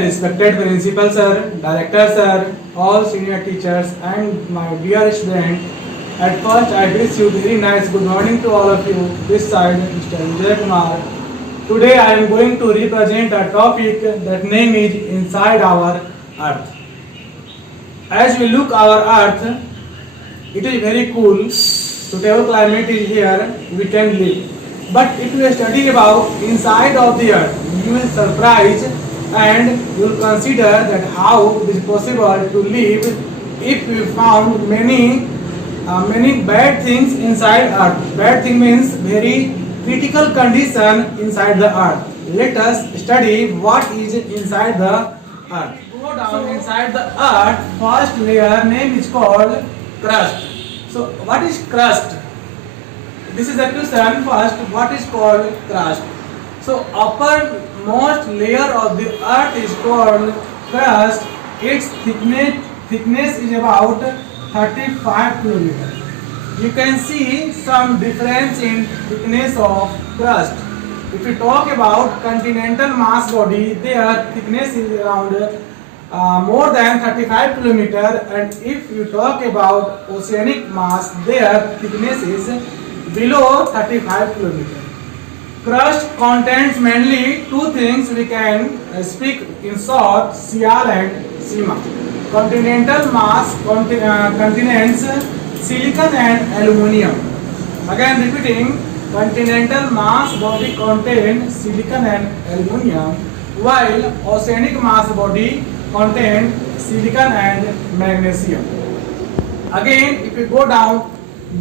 Respected principal sir, director sir, all senior teachers and my dear student. At first I wish you very nice good morning to all of you. This side Mr. Vijay Kumar. Today I am going to represent a topic that name is inside our earth. As we look our earth, it is very cool. Suitable climate is here, we can live. But if you study about inside of the earth, you will surprise and you will consider that how it is possible to live if we found many bad things inside earth. Bad thing means very critical condition inside the earth. Let us study what is inside the earth. Go down inside the earth. First layer name is called crust. So what is crust? This is the question. First, what is called crust? So uppermost layer of the earth is called crust. Its thickness is about 35 km. You can see some difference in thickness of crust. If you talk about continental mass body, their thickness is around more than 35 km, and if you talk about oceanic mass, their thickness is below 35 km. Crust contains mainly two things we can speak in short: Sial and Sima. Continental mass contains silicon and aluminium. Again repeating, continental mass body contains silicon and aluminium, while oceanic mass body contains silicon and magnesium. Again, if you go down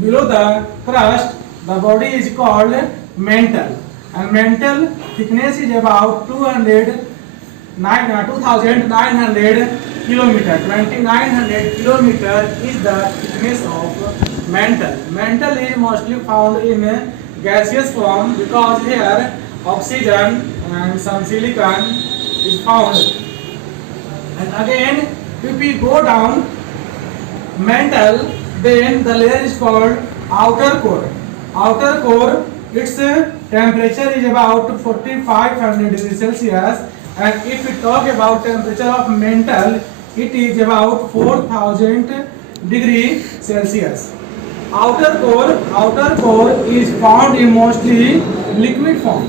below the crust, the body is called mantle, and mantle thickness is about 2900 kilometer. 2900 kilometer is the thickness of mantle. Mantle is mostly found in gaseous form because here oxygen and some silicon is found. And again, if we go down mantle, then the layer is called outer core. Outer core, its temperature is about 4500 degrees Celsius, and if we talk about temperature of mantle, it is about 4000 degrees Celsius. Outer core is found in mostly liquid form,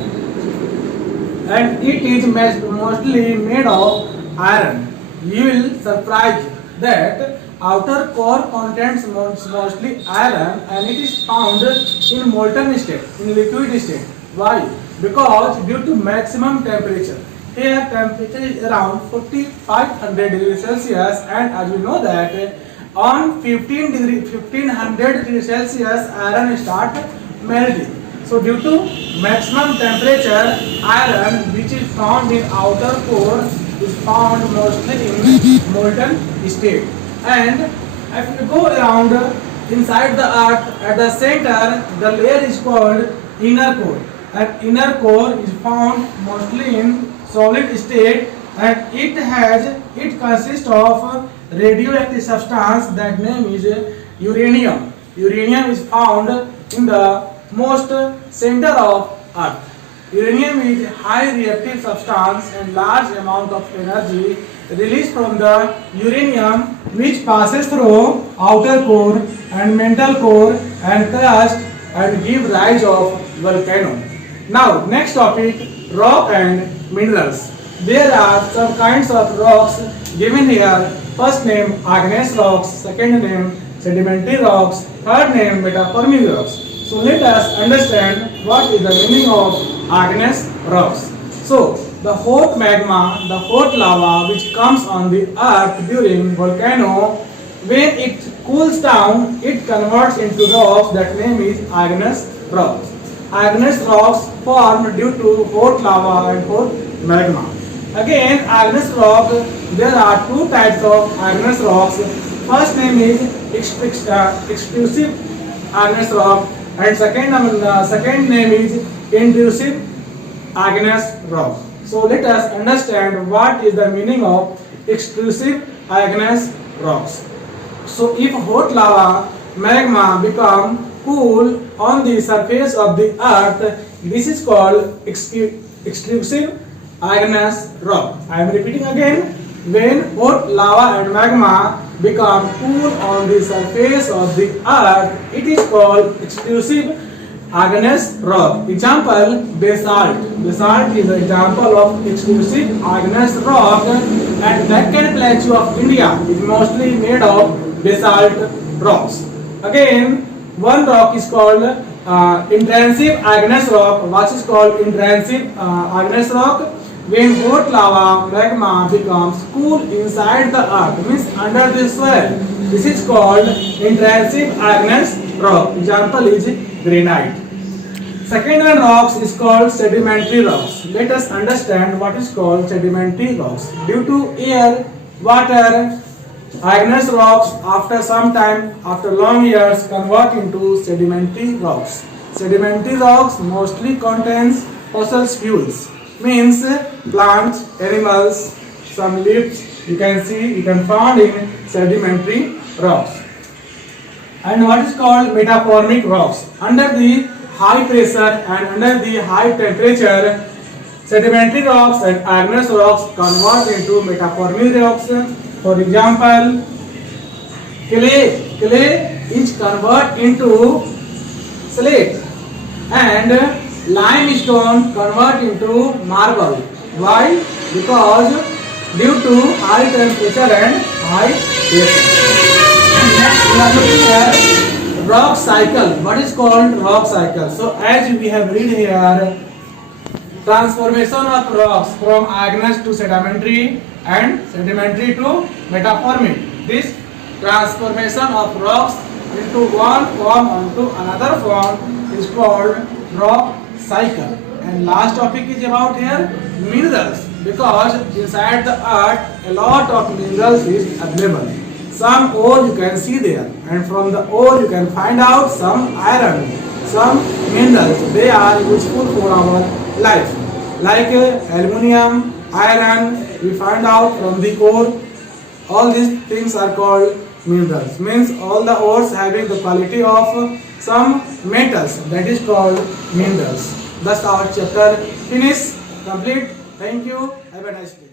and it is mostly made of iron. You will surprise that outer core contains mostly iron, and it is found in molten state, in liquid state. Why? Because due to maximum temperature. Here temperature is around 4500 degrees Celsius, and as we know that on 1500 degrees Celsius iron start melting. So due to maximum temperature, iron which is found in outer core is found mostly in molten state. And if you go around inside the earth, at the center the layer is called inner core, and inner core is found mostly in solid state, and it consists of radioactive substance that name is uranium. Uranium is found in the most center of earth. Uranium is high reactive substance, and large amount of energy released from the uranium which passes through outer core and mantle core and crust and give rise of volcano. Now next topic, rock and minerals. There are some kinds of rocks given here. First name igneous rocks, second name sedimentary rocks, third name metaformic rocks. So let us understand what is the meaning of igneous rocks. So the hot magma, the hot lava which comes on the earth during volcano, when it cools down, it converts into rocks. That name is igneous rocks. Igneous rocks formed due to hot lava and hot magma. Again, igneous rock, there are two types of igneous rocks. First name is extrusive igneous rock, and second name is intrusive igneous rock. So let us understand what is the meaning of extrusive igneous rocks. So if hot lava magma become cool on the surface of the earth, this is called extrusive igneous rock. I am repeating again. When hot lava and magma become cool on the surface of the earth, it is called explosive igneous rock. Example, basalt. Basalt is an example of exclusive igneous rock, and Deccan Plateau of India is mostly made of basalt rocks. Again, one rock is called intrusive igneous rock. What is called intrusive igneous rock? When hot lava magma becomes cool inside the earth, means under the soil. This is called intrusive igneous rock. Example is granite. Second one rocks is called sedimentary rocks. Let us understand what is called sedimentary rocks. Due to air, water, igneous rocks after some time, after long years, convert into sedimentary rocks. Sedimentary rocks mostly contains fossil fuels, means plants, animals, some leaves you can find in sedimentary rocks. And what is called metamorphic rocks? Under the high pressure and under the high temperature, sedimentary rocks and igneous rocks convert into metamorphic rocks. For example, clay. Clay is convert into slate, and limestone convert into marble. Why? Because due to high temperature and high pressure. And next we are looking at rock cycle. What is called rock cycle? So as we have read here, transformation of rocks from igneous to sedimentary and sedimentary to metamorphic. This transformation of rocks into one form onto another form is called rock cycle. And last topic is about here minerals, because inside the earth a lot of minerals is available. Some ore you can see there, and from the ore you can find out some iron, some minerals. They are useful for our life, like aluminium, iron. We find out from the ore. All these things are called minerals. Means all the ores having the quality of some metals, that is called minerals. Thus our chapter finished, complete. Thank you. Have a nice day.